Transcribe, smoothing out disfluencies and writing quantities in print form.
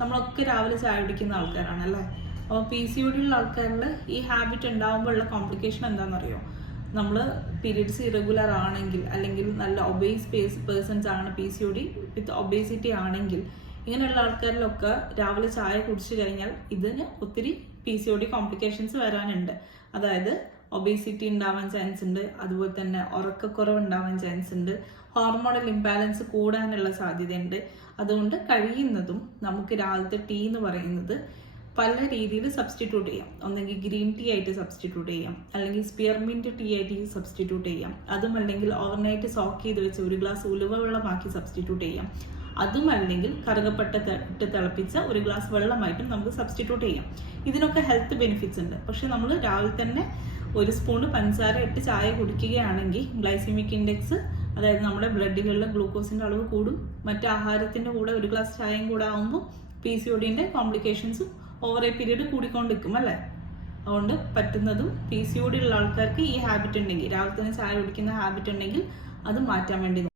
നമ്മളൊക്കെ രാവിലെ ചായ കുടിക്കുന്ന ആൾക്കാരാണ് അല്ലേ? അപ്പോൾ PCOD ഉള്ള ആൾക്കാരിൽ ഈ ഹാബിറ്റ് ഉണ്ടാകുമ്പോഴുള്ള കോംപ്ലിക്കേഷൻ എന്താണെന്നറിയോ? നമ്മൾ പീരീഡ്സ് ഇറഗുലർ ആണെങ്കിൽ അല്ലെങ്കിൽ നല്ല ഒബേസ് പേഴ്സൺസ് ആണ് PCOD വിത്ത് ഒബേസിറ്റി ആണെങ്കിൽ ഇങ്ങനെയുള്ള ആൾക്കാരിലൊക്കെ രാവിലെ ചായ കുടിച്ചു കഴിഞ്ഞാൽ ഇതിന് ഒത്തിരി PCOD കോംപ്ലിക്കേഷൻസ് വരാനുണ്ട്. അതായത് ഒബേസിറ്റി ഉണ്ടാവാൻ ചാൻസ് ഉണ്ട്, അതുപോലെ തന്നെ ഉറക്കക്കുറവ് ഉണ്ടാവാൻ ചാൻസ് ഉണ്ട്, ഹോർമോണൽ ഇംബാലൻസ് കൂടാനുള്ള സാധ്യതയുണ്ട്. അതുകൊണ്ട് കഴിയുന്നതും നമുക്ക് രാവിലത്തെ ടീ എന്ന് പറയുന്നത് പല രീതിയിൽ സബ്സ്റ്റിറ്റ്യൂട്ട് ചെയ്യാം. ഒന്നെങ്കിൽ ഗ്രീൻ ടീ ആയിട്ട് സബ്സ്റ്റിറ്റ്യൂട്ട് ചെയ്യാം, അല്ലെങ്കിൽ സ്പിയർമിൻറ്റ് ടീ ആയിട്ട് സബ്സ്റ്റിറ്റ്യൂട്ട് ചെയ്യാം, അതും അല്ലെങ്കിൽ ഓവർനൈറ്റ് സോക്ക് ചെയ്ത് വെച്ച് ഒരു ഗ്ലാസ് ഉലുവ വെള്ളമാക്കി സബ്സ്റ്റിറ്റ്യൂട്ട് ചെയ്യാം, അതും അല്ലെങ്കിൽ കറുകപ്പട്ട ഇട്ട് തിളപ്പിച്ച ഒരു ഗ്ലാസ് വെള്ളമായിട്ടും നമുക്ക് സബ്സ്റ്റിറ്റ്യൂട്ട് ചെയ്യാം. ഇതിനൊക്കെ ഹെൽത്ത് ബെനിഫിറ്റ്സ് ഉണ്ട്. പക്ഷെ നമ്മൾ രാവിലെ തന്നെ ഒരു സ്പൂണ് പഞ്ചസാര ഇട്ട് ചായ കുടിക്കുകയാണെങ്കിൽ ഗ്ലൈസിമിക് ഇൻഡെക്സ്, അതായത് നമ്മുടെ ബ്ലഡിലുള്ള ഗ്ലൂക്കോസിന്റെ അളവ് കൂടും. മറ്റു ആഹാരത്തിന്റെ കൂടെ ഒരു ഗ്ലാസ് ചായയും കൂടെ ആകുമ്പോൾ PCODന്റെ കോംപ്ലിക്കേഷൻസും ഓവർ എ പീരീഡ് കൂടിക്കൊണ്ടിരിക്കും അല്ലേ? അതുകൊണ്ട് പറ്റുന്നതും PCOD ഉള്ള ആൾക്കാർക്ക് ഈ ഹാബിറ്റ് ഉണ്ടെങ്കിൽ, രാവിലെ തന്നെ ചായ കുടിക്കുന്ന ഹാബിറ്റ് ഉണ്ടെങ്കിൽ അത് മാറ്റാൻ വേണ്ടി